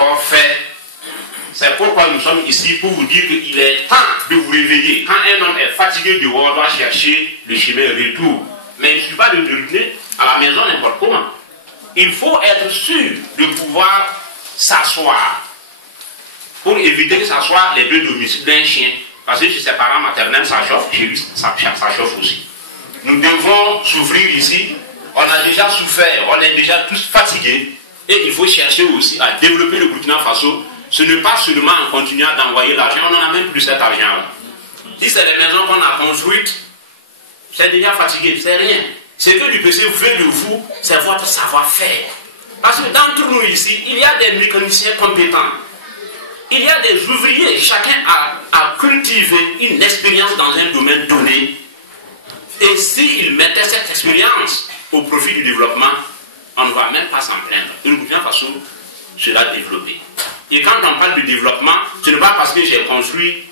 encore fait. C'est pourquoi nous sommes ici pour vous dire qu'il est temps de vous réveiller. Quand un homme est fatigué dehors, doit chercher le chemin retour. Mais il ne suffit pas de retourner à la maison n'importe comment. Il faut être sûr de pouvoir s'asseoir pour éviter que ça soit les deux domiciles d'un chien. Parce que chez ses parents maternels, ça chauffe, chez lui, ça chauffe aussi. Nous devons souffrir ici. On a déjà souffert, on est déjà tous fatigués. Et il faut chercher aussi à développer le Burkina Faso. Ce n'est pas seulement en continuant d'envoyer l'argent, on n'en a même plus cet argent-là. Si c'est les maisons qu'on a construites, c'est déjà fatigué, c'est rien. Ce que l'UPC veut de vous, c'est votre savoir-faire. Parce que d'entre nous ici, il y a des mécaniciens compétents. Il y a des ouvriers, chacun a cultivé une expérience dans un domaine donné. Et s'il mettait cette expérience au profit du développement, on ne va même pas s'en plaindre. Et le Burkina Faso sera développé. Et quand on parle de développement, ce n'est pas parce que j'ai construit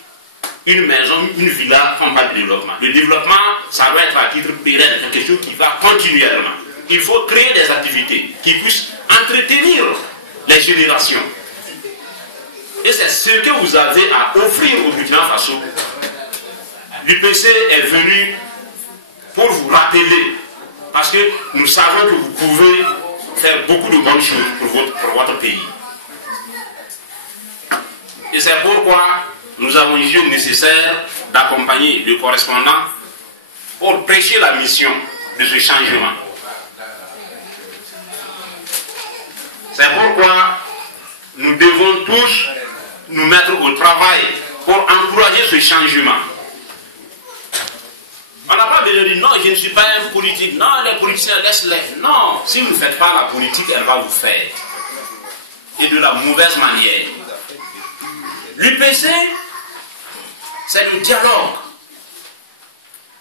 une maison, une villa qu'on parle de développement. Le développement, ça doit être à titre pérenne, quelque chose qui va continuellement. Il faut créer des activités qui puissent entretenir les générations. Et c'est ce que vous avez à offrir au Burkina Faso. L'UPC est venu pour vous rappeler, parce que nous savons que vous pouvez faire beaucoup de bonnes choses pour votre pays. Et c'est pourquoi nous avons jugé nécessaire d'accompagner le correspondant pour prêcher la mission de ce changement. C'est pourquoi nous devons tous nous mettre au travail pour encourager ce changement. On n'a pas besoin de dire non, je ne suis pas un politique, non, les politiciens laissent-les. Non, si vous ne faites pas la politique, elle va vous faire. Et de la mauvaise manière. L'UPC, c'est le dialogue.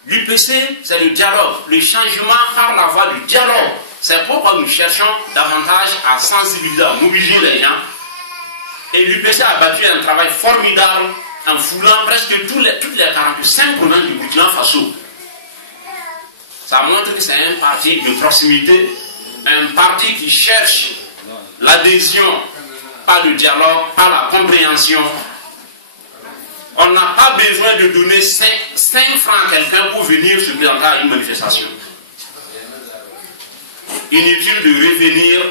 L'UPC, c'est le dialogue. Le changement par la voie du dialogue. C'est pourquoi nous cherchons davantage à sensibiliser, à mobiliser les gens. Et l'UPC a battu un travail formidable en foulant presque toutes les 45 provinces du Burkina Faso. Ça montre que c'est un parti de proximité, un parti qui cherche l'adhésion, pas le dialogue, pas la compréhension. On n'a pas besoin de donner 5 francs à quelqu'un pour venir se présenter à une manifestation. Inutile de revenir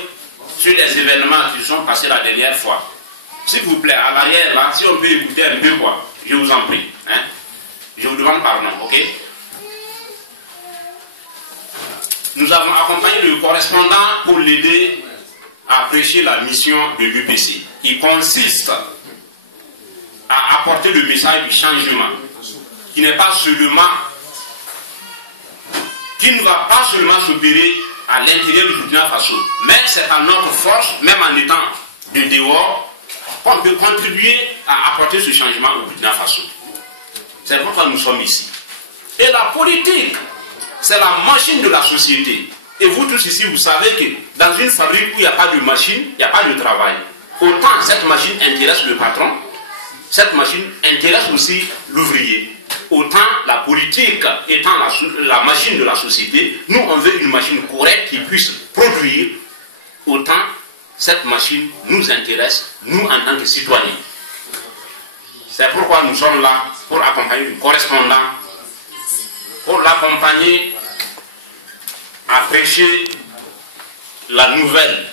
sur les événements qui sont passés la dernière fois. S'il vous plaît, à l'arrière, là, si on peut écouter un peu, quoi, je vous en prie. Hein? Je vous demande pardon, ok? Nous avons accompagné le correspondant pour l'aider à prêcher la mission de l'UPC, qui consiste à apporter le message du changement, qui n'est pas seulement, qui ne va pas seulement s'opérer à l'intérieur du Burkina Faso, mais c'est à notre force, même en étant de dehors, qu'on peut contribuer à apporter ce changement au Burkina Faso. C'est pourquoi nous sommes ici. Et la politique, c'est la machine de la société. Et vous tous ici, vous savez que dans une fabrique où il n'y a pas de machine, il n'y a pas de travail. Autant cette machine intéresse le patron, cette machine intéresse aussi l'ouvrier. Autant la politique étant la machine de la société, nous on veut une machine correcte qui puisse produire, autant cette machine nous intéresse, nous en tant que citoyens. C'est pourquoi nous sommes là pour accompagner le correspondant, pour l'accompagner à prêcher la nouvelle.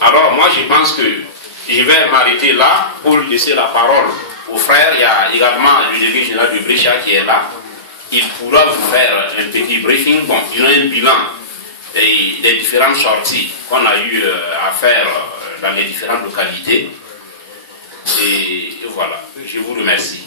Alors moi je pense que je vais m'arrêter là pour laisser la parole aux frères. Il y a également le délégué général de Brescia qui est là. Il pourra vous faire un petit briefing. Bon, ils ont un bilan des différentes sorties qu'on a eu à faire dans les différentes localités. Et voilà, je vous remercie.